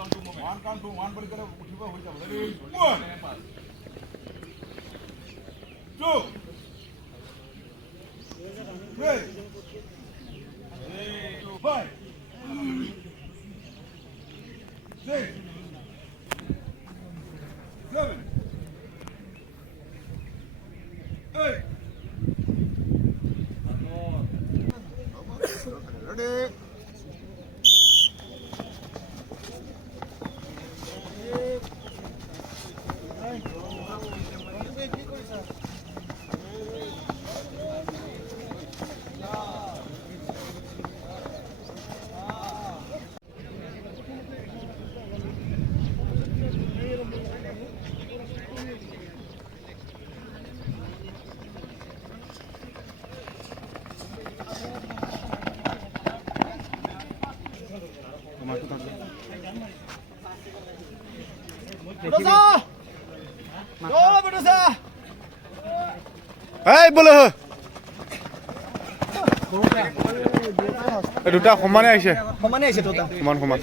count to one বুলি ক'লে উঠিব হৈ যাব ৰেডি 1 2 3 5 6 7 8 ready এই বলে দুটা সমানে আহিছে সমান সমান